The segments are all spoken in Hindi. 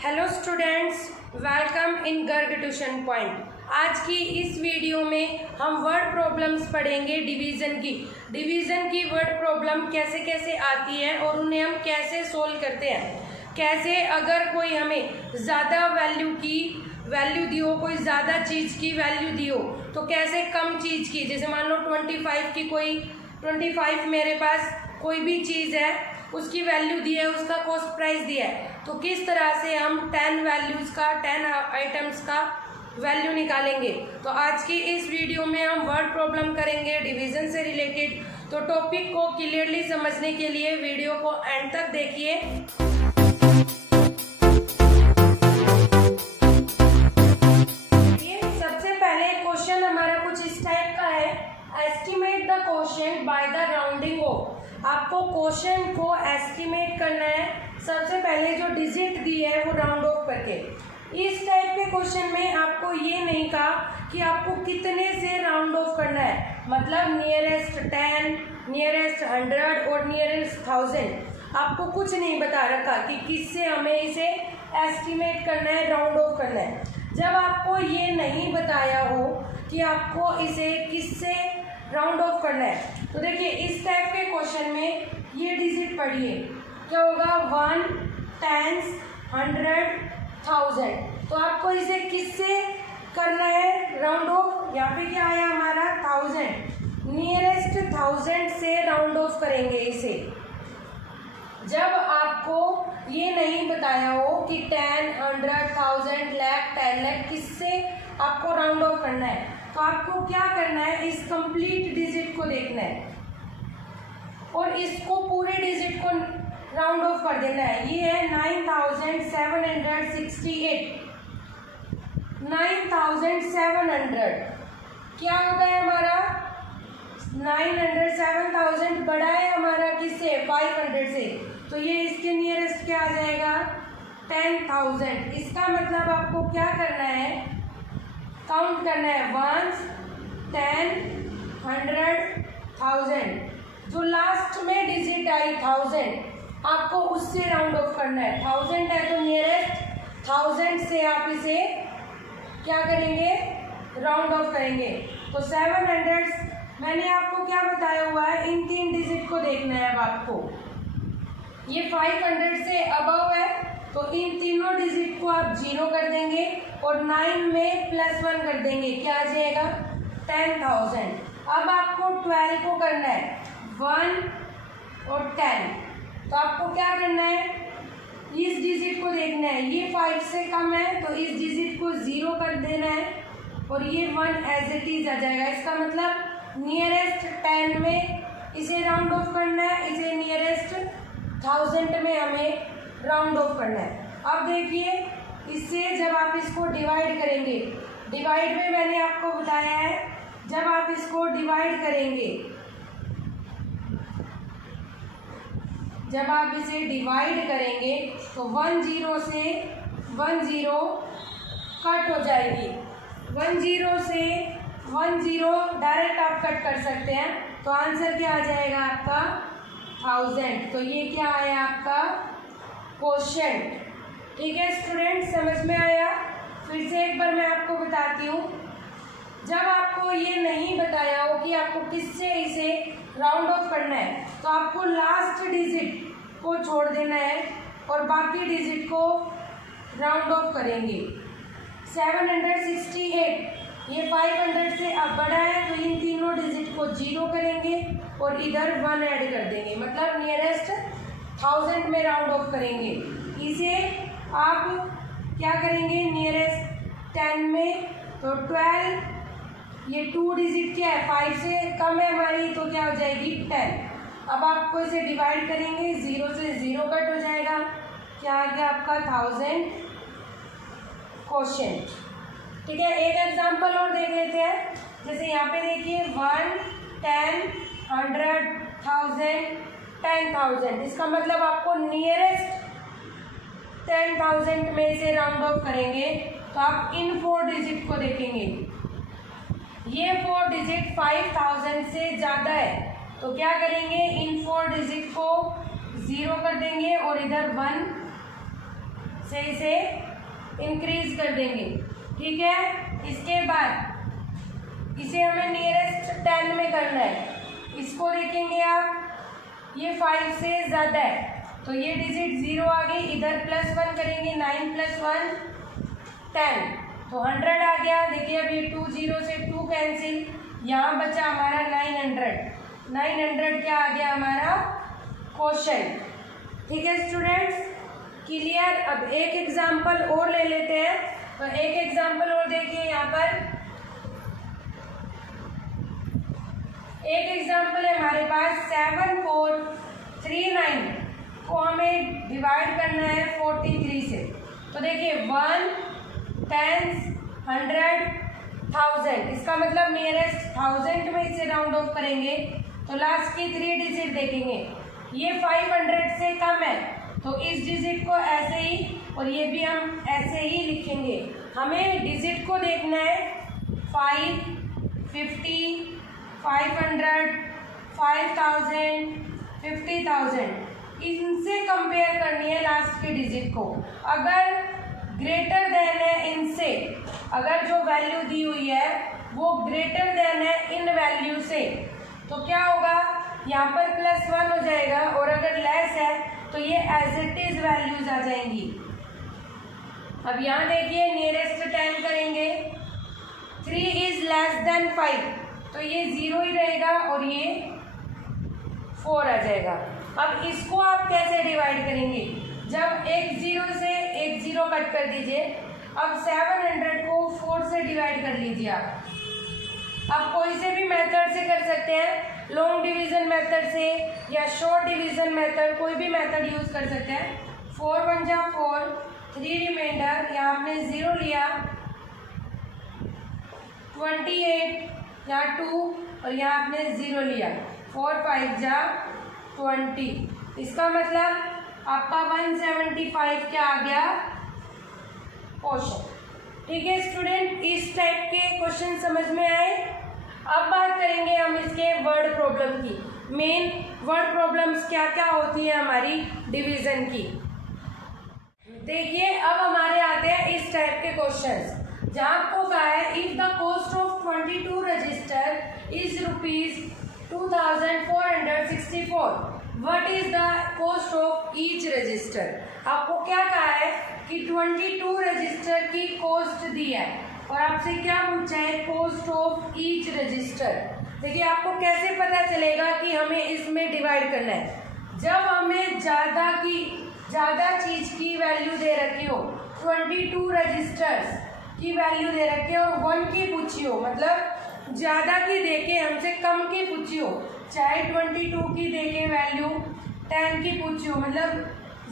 Hello students, welcome in Garg tuition point. आज की इस वीडियो में हम वर्ड प्रॉब्लम्स पढ़ेंगे डिवीज़न की वर्ड प्रॉब्लम कैसे कैसे आती है और उन्हें हम कैसे सोल्व करते हैं। कैसे अगर कोई हमें ज़्यादा वैल्यू दी हो, कोई ज़्यादा चीज़ की वैल्यू दी हो, तो कैसे कम चीज़ की, जैसे मान लो 25 की कोई 25 मेरे पास कोई भी चीज़ है, उसकी वैल्यू दी है, उसका कॉस्ट प्राइस दिया है, तो किस तरह से हम 10 आइटम्स का वैल्यू निकालेंगे। तो आज की इस वीडियो में हम वर्ड प्रॉब्लम करेंगे डिवीजन से रिलेटेड। तो टॉपिक को क्लियरली समझने के लिए वीडियो को एंड तक देखिए। सबसे पहले क्वेश्चन हमारा कुछ इस टाइप का है, estimate the question by the rounding off. आपको क्वेश्चन को एस्टिमेट करना है, सबसे पहले जो डिजिट दी है वो राउंड ऑफ करके। इस टाइप के क्वेश्चन में आपको ये नहीं कहा कि आपको कितने से राउंड ऑफ करना है, मतलब नियरेस्ट 10, नियरेस्ट 100 और नियरेस्ट 1000। आपको कुछ नहीं बता रखा कि किससे हमें इसे एस्टिमेट करना है, राउंड ऑफ करना है। जब आपको ये नहीं बताया हो कि आपको इसे किससे राउंड ऑफ करना है, तो देखिए इस टाइप के क्वेश्चन में ये डिजिट पढ़िए, क्या होगा 1, 10, 100, 1000। तो आपको इसे किससे करना है राउंड ऑफ। यहाँ पे क्या आया हमारा 1000, नियरेस्ट 1000 से राउंड ऑफ करेंगे इसे। जब आपको ये नहीं बताया हो कि 10, 100, 1000, लाख, 10 लाख किससे आपको राउंड ऑफ करना है, तो आपको क्या करना है, इस कंप्लीट डिजिट को देखना है और इसको पूरे डिजिट को राउंड ऑफ कर देना है। ये है 9768, 9700 क्या होता है हमारा 900, 7000 बड़ा है हमारा किससे 500 से, तो ये इसके नियरेस्ट क्या आ जाएगा 10,000। इसका मतलब आपको क्या करना है, काउंट करना है 1, 10, 100, 1000। जो लास्ट में डिजिट आई 1000, आपको उससे राउंड ऑफ करना है। 1000 है तो नियरेस्ट 1000 से आप इसे क्या करेंगे, राउंड ऑफ करेंगे। तो 700 मैंने आपको क्या बताया हुआ है, इन 3 डिजिट को देखना है। अब आपको ये 500 से अबव है, तो इन तीनों डिजिट को आप 0 कर देंगे और 9 में +1 कर देंगे, क्या आ जाएगा 10,000। अब आपको 12 को करना है, 1 और 10। तो आपको क्या करना है, इस डिजिट को देखना है, ये 5 से कम है तो इस डिजिट को 0 कर देना है और ये 1 एज इट इज आ जाएगा। इसका मतलब नियरेस्ट 10 में इसे राउंड ऑफ करना है, इसे नियरेस्ट 1000 में हमें राउंड ऑफ करना है। अब देखिए इससे जब आप इसको डिवाइड करेंगे, डिवाइड में मैंने आपको बताया है, जब आप इसको डिवाइड करेंगे, जब आप इसे डिवाइड करेंगे तो 10 से 10 कट हो जाएगी, 10 से 10 डायरेक्ट आप कट कर सकते हैं, तो आंसर क्या आ जाएगा आपका 1000। तो ये क्या आया आपका क्वोशंट। ठीक है स्टूडेंट, समझ में आया। फिर से एक बार मैं आपको बताती हूँ, जब आपको ये नहीं बताया हो कि आपको किससे इसे राउंड ऑफ करना है, तो आपको लास्ट डिजिट को छोड़ देना है और बाकी डिजिट को राउंड ऑफ करेंगे। 768 ये 500 से अब बड़ा है, तो इन तीनों डिजिट को 0 करेंगे और इधर 1 ऐड कर देंगे, मतलब नियरेस्ट 1000 में राउंड ऑफ करेंगे। इसे आप क्या करेंगे, नियरेस्ट 10 में, तो 12, ये 2 डिजिट क्या है 5 से कम है हमारी, तो क्या हो जाएगी 10। अब आपको इसे डिवाइड करेंगे, 0 से 0 कट हो जाएगा, क्या आ गया आपका 1000 क्वोशंट। ठीक है, एक एग्जांपल और देख लेते हैं। जैसे यहाँ पे देखिए 1, 10, 100, 1000, 10,000। इसका मतलब आपको नियरेस्ट 10,000 में से राउंड ऑफ करेंगे, तो आप इन 4 डिजिट को देखेंगे, ये 4 डिजिट 5000 से ज़्यादा है, तो क्या करेंगे, इन 4 डिजिट को 0 कर देंगे और इधर 1 से इसे इंक्रीज कर देंगे। ठीक है, इसके बाद इसे हमें नियरेस्ट 10 में करना है। इसको देखेंगे आप, ये 5 से ज़्यादा है तो ये डिजिट 0 आ गई, इधर +1 करेंगे, 9 + 1 10, तो 100 आ गया। देखिए अब ये 2 0 से 2 कैंसिल, यहाँ बचा हमारा 900। 900 क्या आ गया हमारा क्वेश्चन। ठीक है स्टूडेंट्स, क्लियर। अब एक एग्जाम्पल और ले लेते हैं, तो एक एग्जाम्पल और देखिए यहाँ पर। एक एग्जाम्पल है हमारे पास 7439 को हमें डिवाइड करना है 43 से। तो देखिए 1 10 100 1000, इसका मतलब नियरेस्ट 1000 में इसे राउंड ऑफ करेंगे तो लास्ट की 3 डिजिट देखेंगे। ये 500 से कम है तो इस डिजिट को ऐसे ही और ये भी हम ऐसे ही लिखेंगे। हमें डिजिट को देखना है 5, 50, 500, 5000, 50,000, इनसे कंपेयर करनी है लास्ट के डिजिट को। अगर ग्रेटर देन है इनसे, अगर जो वैल्यू दी हुई है वो ग्रेटर देन है इन वैल्यू से, तो क्या होगा, यहाँ पर +1 हो जाएगा, और अगर लेस है तो ये एज इट इज वैल्यूज आ जाएंगी। अब यहाँ देखिए नियरेस्ट 10 करेंगे, 3 इज लेस देन 5, तो ये 0 ही रहेगा और ये 4 आ जाएगा। अब इसको आप कैसे डिवाइड करेंगे, जब एक 0 से एक 0 कट कर दीजिए। अब 700 को 4 से डिवाइड कर लीजिए आप कोई से भी मेथड से कर सकते हैं, लॉन्ग डिवीजन मेथड से या शॉर्ट डिवीजन मेथड, कोई भी मेथड यूज कर सकते हैं। 4 1 जा 4, 3 रिमाइंडर, यहाँ आपने 0 लिया, 28 यहाँ 2 और यहाँ आपने 0 लिया, 4 5 जा 20, इसका मतलब आपका 175 क्या आ गया क्वेश्चन। ठीक है स्टूडेंट, इस टाइप के क्वेश्चन समझ में आए। अब बात करेंगे हम इसके वर्ड प्रॉब्लम की। मेन वर्ड प्रॉब्लम्स क्या क्या होती है हमारी डिवीजन की। देखिए अब हमारे आते हैं इस टाइप के क्वेश्चंस, जहाँ आपको कहा है if the cost of 22 register is ₹2464, what is the cost of each resistor. आपको क्या कहा है कि 22 रजिस्टर की कॉस्ट दी है और आपसे क्या पूछा है, कॉस्ट ऑफ ईच रजिस्टर। देखिए आपको कैसे पता चलेगा कि हमें इसमें डिवाइड करना है, जब हमें ज़्यादा चीज़ की वैल्यू दे रखी हो, 22 रजिस्टर्स की वैल्यू दे रखी हो और 1 की पूछी हो, मतलब ज़्यादा की देके हमसे कम की पूछी हो, चाहे 22 की देके वैल्यू 10 की पूछी हो, मतलब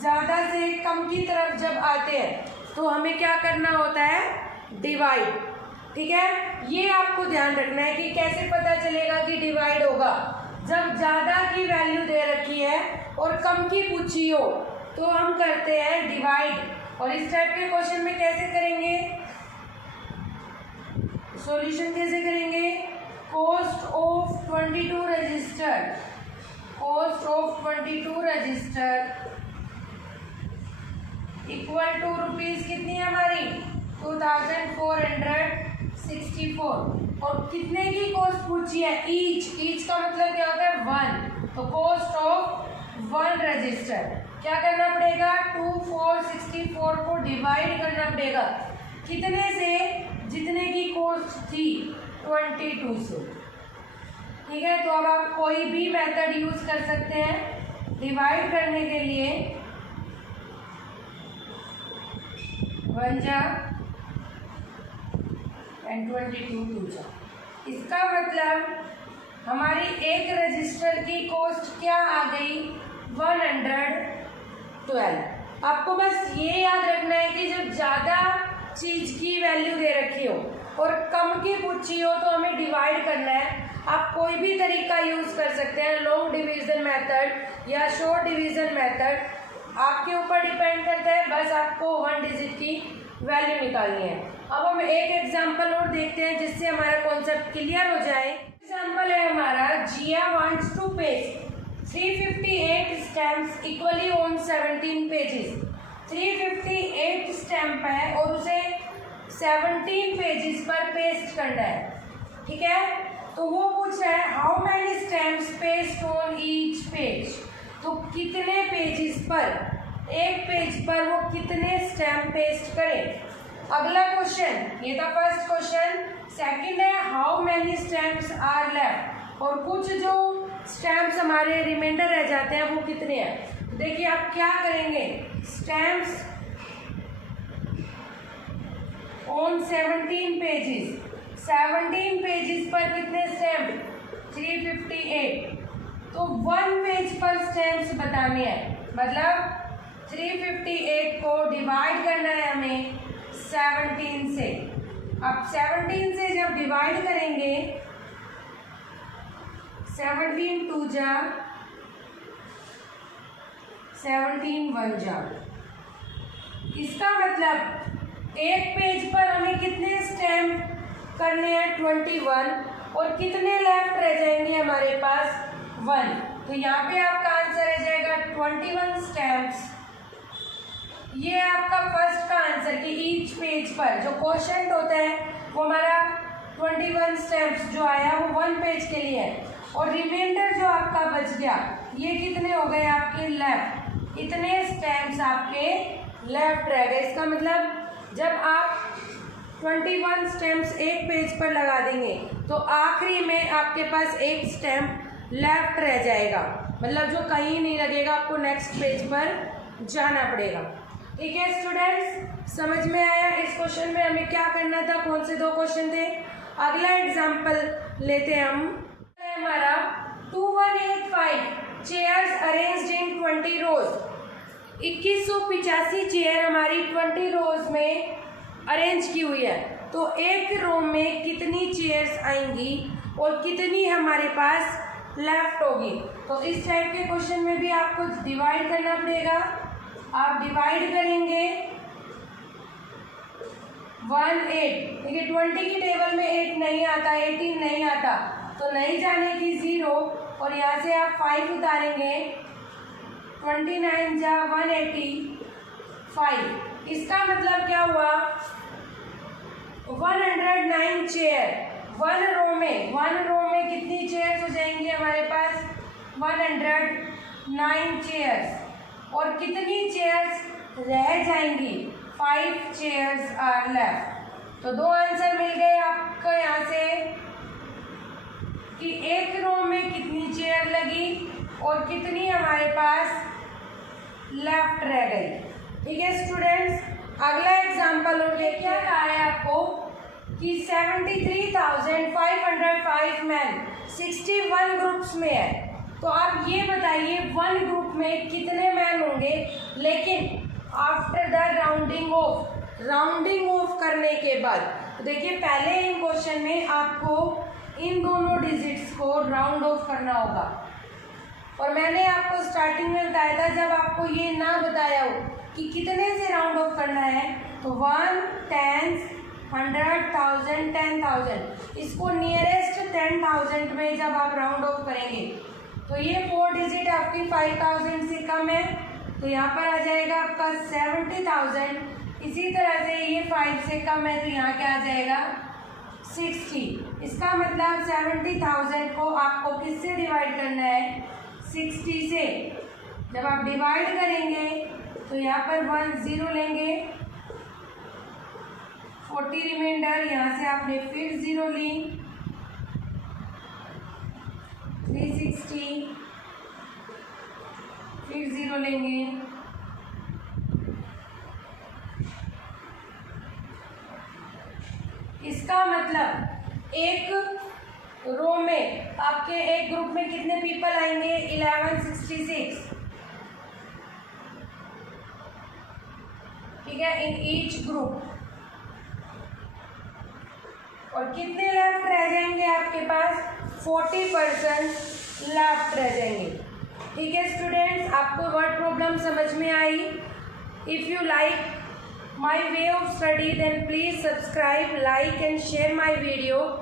ज़्यादा से कम की तरफ जब आते हैं तो हमें क्या करना होता है, डिवाइड। ठीक है, ये आपको ध्यान रखना है कि कैसे पता चलेगा कि डिवाइड होगा, जब ज़्यादा की वैल्यू दे रखी है और कम की पूछी हो तो हम करते हैं डिवाइड। और इस टाइप के क्वेश्चन में कैसे करेंगे, सॉल्यूशन कैसे करेंगे, cost of 22 register, cost of 22 register equal to rupees कितनी है हमारी 2464, और कितने की कॉस्ट पूछी है, ईच का मतलब क्या होता है 1, तो कॉस्ट ऑफ 1 रजिस्टर क्या करना पड़ेगा, 2464 को डिवाइड करना पड़ेगा कितने से, जितने की कॉस्ट थी 22 से। ठीक है, तो अब आप कोई भी मेथड यूज कर सकते हैं डिवाइड करने के लिए। 1 जा एंड 22 2 जा, इसका मतलब हमारी एक रजिस्टर की कॉस्ट क्या आ गई 112। आपको बस ये याद रखना है कि जब ज़्यादा चीज़ की वैल्यू दे रखी हो और कम की पूछी हो तो हमें डिवाइड करना है। आप कोई भी तरीका यूज़ कर सकते हैं, लॉन्ग डिवीज़न मेथड या शॉर्ट डिवीज़न मेथड, आपके ऊपर डिपेंड करता है, बस आपको 1 डिजिट की वैल्यू निकालनी है। अब हम एक एग्जांपल और देखते हैं जिससे हमारा कॉन्सेप्ट क्लियर हो जाए। एग्जांपल है हमारा, Jiya wants to paste 358 stamps equally on 17 pages. 358 stamp है और उसे 17 पेजेस पर पेस्ट करना है, ठीक है। तो वो पूछ रहा है how many stamps paste on each page, तो कितने पेजेस पर, एक पेज पर वो कितने स्टैम्प पेस्ट करें। अगला क्वेश्चन, ये था फर्स्ट क्वेश्चन। सेकंड है how many stamps are left, और कुछ जो स्टैम्प्स हमारे रिमाइंडर रह जाते हैं वो कितने हैं। तो देखिए आप क्या करेंगे, स्टैम्प्स ऑन 17 पेजेस, 17 पेजेस पर कितने स्टैम्प, 358। तो 1 पेज पर स्टैम्प्स बताने हैं, मतलब 358 को डिवाइड करना है हमें 17 से। अब 17 से जब डिवाइड करेंगे, 17 2 जा 17 1 जा, इसका मतलब एक पेज पर हमें कितने स्टैम्प करने हैं 21, और कितने लेफ्ट रह जाएंगे हमारे पास 1। तो यहाँ पे आपका आंसर रह जाएगा 21 स्टैम्प्स। ये आपका फर्स्ट का आंसर कि ईच पेज पर जो क्वेश्चन होता है वो हमारा 21 स्टैम्प्स जो आया वो 1 पेज के लिए है, और रिमाइंडर जो आपका बच गया ये कितने हो गए आपके लेफ्ट, इतने स्टैम्प्स आपके लेफ्ट रह गए। इसका मतलब जब आप 21 स्टैम्प्स एक पेज पर लगा देंगे तो आखिरी में आपके पास एक स्टैम्प लेफ्ट रह जाएगा, मतलब जो कहीं नहीं लगेगा, आपको नेक्स्ट पेज पर जाना पड़ेगा। ठीक है स्टूडेंट्स, समझ में आया इस क्वेश्चन में हमें क्या करना था, कौन से 2 क्वेश्चन थे। अगला एग्जाम्पल लेते हैं हम, हमारा 2185 chairs arranged in 20 rows, 2185 chair हमारी 20 रोज में अरेंज की हुई है। तो एक रो में कितनी चेयर्स आएंगी और कितनी हमारे पास लेफ्ट होगी। तो इस टाइप के क्वेश्चन में भी आपको डिवाइड करना पड़ेगा। आप डिवाइड करेंगे 18, देखिए 20 की टेबल में 8 नहीं आता, 18 नहीं आता, तो नहीं जाने की 0, और यहाँ से आप 5 उतारेंगे, 29 जा 185। इसका मतलब क्या हुआ, 109 चेयर 1 रो में कितनी चेयर्स हो जाएंगी हमारे पास 109 चेयर्स, और कितनी चेयर्स रह जाएंगी 5 चेयर्स आर लेफ्ट। तो 2 आंसर मिल गए आपको यहाँ से कि एक रो में कितनी चेयर लगी और कितनी हमारे पास लेफ्ट रह गई। ठीक है स्टूडेंट्स, अगला एग्जांपल और ये क्या कहा है आपको कि 73,505 मैन 61 ग्रुप्स में है। तो आप ये बताइए 1 ग्रुप में कितने मैन होंगे, लेकिन आफ्टर द राउंडिंग ऑफ करने के बाद। तो देखिए पहले इन क्वेश्चन में आपको इन दोनों डिजिट्स को राउंड ऑफ करना होगा, और मैंने आपको स्टार्टिंग में बताया था जब आपको ये ना बताया हो कि कितने से राउंड ऑफ करना है, तो 1 10 100 1000 10,000, इसको नियरेस्ट 10,000 में जब आप राउंड ऑफ करेंगे तो ये 4 डिजिट आपकी 5000 से कम है, तो यहाँ पर आ जाएगा आपका 70,000। इसी तरह से ये 5 से कम है, तो यहाँ क्या आ जाएगा 60। इसका मतलब 70,000 को आपको किससे डिवाइड करना है 60 से। जब आप डिवाइड करेंगे तो यहाँ पर 1 0 लेंगे, 40 रिमाइंडर, यहाँ से आपने फिर 0 ली, 360 फिर 0 लेंगे, इसका मतलब एक रो में आपके एक ग्रुप में कितने पीपल आएंगे 1166। ठीक है, इन ईच ग्रुप, और कितने लेफ्ट रह जाएंगे आपके पास 40% लेफ्ट रह जाएंगे। ठीक है स्टूडेंट्स, आपको वर्ड प्रॉब्लम समझ में आई। If you like my way of study, then please subscribe, like and share my video.